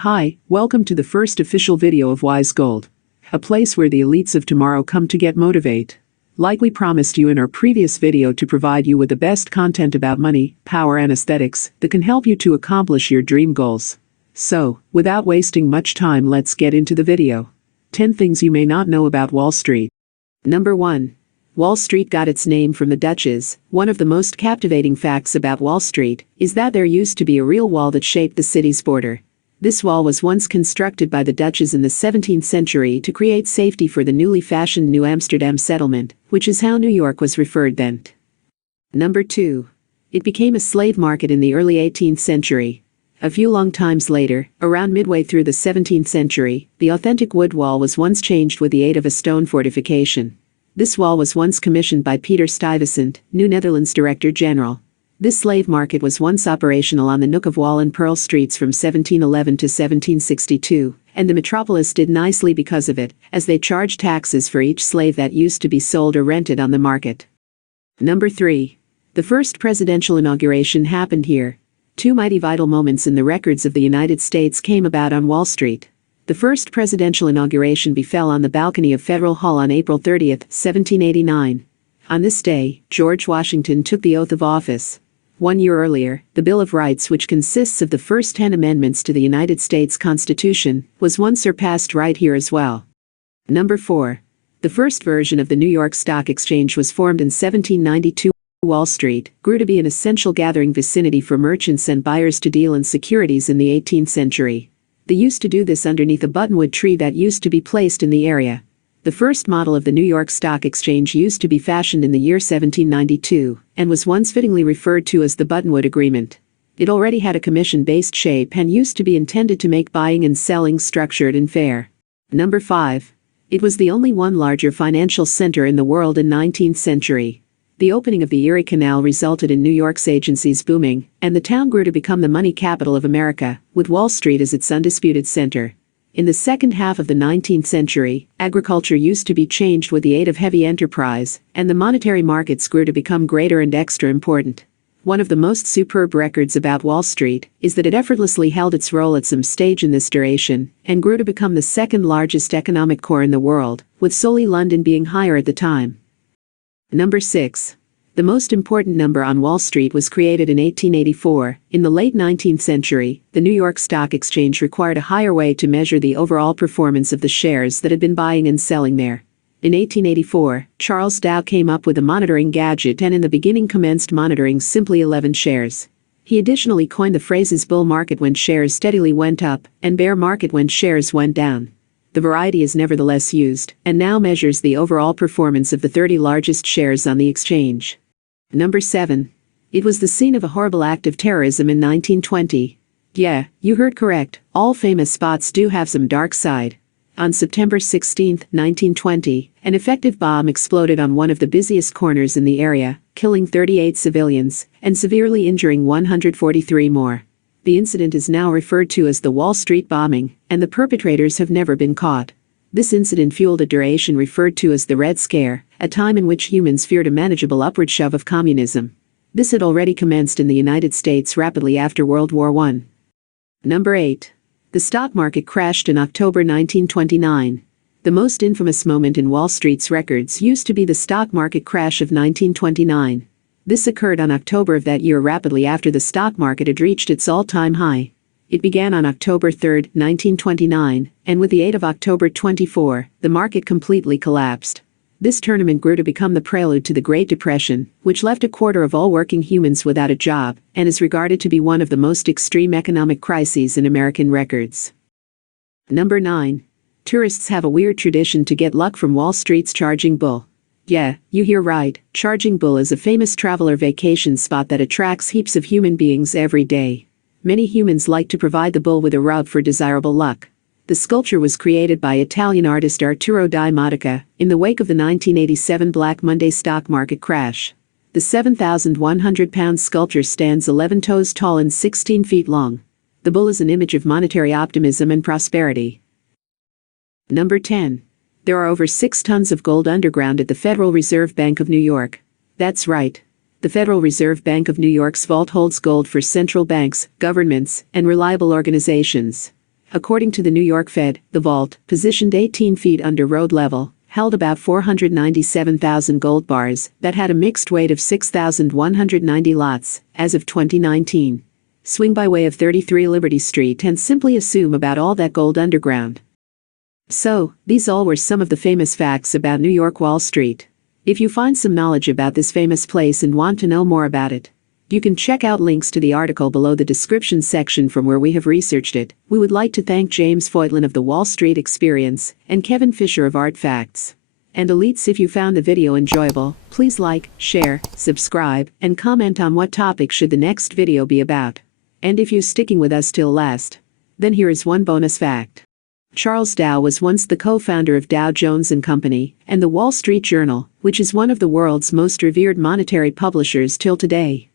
Hi, welcome to the first official video of Wise Gold, a place where the elites of tomorrow come to get motivate. Like we promised you in our previous video to provide you with the best content about money, power and aesthetics that can help you to accomplish your dream goals. So, without wasting much time, let's get into the video. 10 things you may not know about Wall Street. Number 1. Wall Street got its name from the Dutches. One of the most captivating facts about Wall Street is that there used to be a real wall that shaped the city's border. This wall was once constructed by the Dutches in the 17th century to create safety for the newly fashioned New Amsterdam settlement, which is how New York was referred then. Number 2. It became a slave market in the early 18th century. A few long times later, around midway through the 17th century, the authentic wood wall was once changed with the aid of a stone fortification. This wall was once commissioned by Peter Stuyvesant, New Netherlands Director General. This slave market was once operational on the Nook of Wall and Pearl Streets from 1711 to 1762, and the metropolis did nicely because of it, as they charged taxes for each slave that used to be sold or rented on the market. Number 3. The first presidential inauguration happened here. Two mighty vital moments in the records of the United States came about on Wall Street. The first presidential inauguration befell on the balcony of Federal Hall on April 30, 1789. On this day, George Washington took the oath of office. 1 year earlier, the Bill of Rights, which consists of the first 10 amendments to the United States Constitution, was once surpassed right here as well. Number 4. The first version of the New York Stock Exchange was formed in 1792. Wall Street grew to be an essential gathering vicinity for merchants and buyers to deal in securities in the 18th century. They used to do this underneath a buttonwood tree that used to be placed in the area. The first model of the New York Stock Exchange used to be fashioned in the year 1792, and was once fittingly referred to as the Buttonwood Agreement. It already had a commission-based shape and used to be intended to make buying and selling structured and fair. Number 5. It was the only one larger financial center in the world in 19th century. The opening of the Erie Canal resulted in New York's agencies booming, and the town grew to become the money capital of America, with Wall Street as its undisputed center. In the second half of the 19th century, agriculture used to be changed with the aid of heavy enterprise, and the monetary markets grew to become greater and extra important. One of the most superb records about Wall Street is that it effortlessly held its role at some stage in this duration, and grew to become the second largest economic core in the world, with solely London being higher at the time. Number 6. The most important number on Wall Street was created in 1884. In the late 19th century, the New York Stock Exchange required a higher way to measure the overall performance of the shares that had been buying and selling there. In 1884, Charles Dow came up with a monitoring gadget and in the beginning commenced monitoring simply 11 shares. He additionally coined the phrases bull market when shares steadily went up and bear market when shares went down. The variety is nevertheless used, and now measures the overall performance of the 30 largest shares on the exchange. Number 7. It was the scene of a horrible act of terrorism in 1920. Yeah, you heard correct, all famous spots do have some dark side. On September 16, 1920, an effective bomb exploded on one of the busiest corners in the area, killing 38 civilians, and severely injuring 143 more. The incident is now referred to as the Wall Street bombing, and the perpetrators have never been caught. This incident fueled a duration referred to as the Red Scare, a time in which humans feared a manageable upward shove of communism. This had already commenced in the United States rapidly after World War I. Number 8. The stock market crashed in October 1929. The most infamous moment in Wall Street's records used to be the stock market crash of 1929. This occurred on October of that year, rapidly after the stock market had reached its all-time high. It began on October 3, 1929, and with the aid of October 24, the market completely collapsed. This tournament grew to become the prelude to the Great Depression, which left a quarter of all working humans without a job, and is regarded to be one of the most extreme economic crises in American records. Number 9. Tourists have a weird tradition to get luck from Wall Street's Charging Bull. Yeah, you hear right, Charging Bull is a famous traveler vacation spot that attracts heaps of human beings every day. Many humans like to provide the bull with a rub for desirable luck. The sculpture was created by Italian artist Arturo Di Modica in the wake of the 1987 Black Monday stock market crash. The 7,100-pound sculpture stands 11 toes tall and 16 feet long. The bull is an image of monetary optimism and prosperity. Number 10. There are over 6 tons of gold underground at the Federal Reserve Bank of New York. That's right. The Federal Reserve Bank of New York's vault holds gold for central banks, governments, and reliable organizations. According to the New York Fed, the vault, positioned 18 feet under road level, held about 497,000 gold bars that had a mixed weight of 6,190 lots as of 2019. Swing by way of 33 Liberty Street and simply assume about all that gold underground. So, these all were some of the famous facts about New York Wall Street. If you find some knowledge about this famous place and want to know more about it, you can check out links to the article below the description section from where we have researched it. We would like to thank James Foytlin of the Wall Street Experience and Kevin Fisher of Art Facts. And elites, if you found the video enjoyable, please like, share, subscribe, and comment on what topic should the next video be about. And if you're sticking with us till last, then here is one bonus fact. Charles Dow was once the co-founder of Dow Jones and Company and the Wall Street Journal, which is one of the world's most revered monetary publishers till today.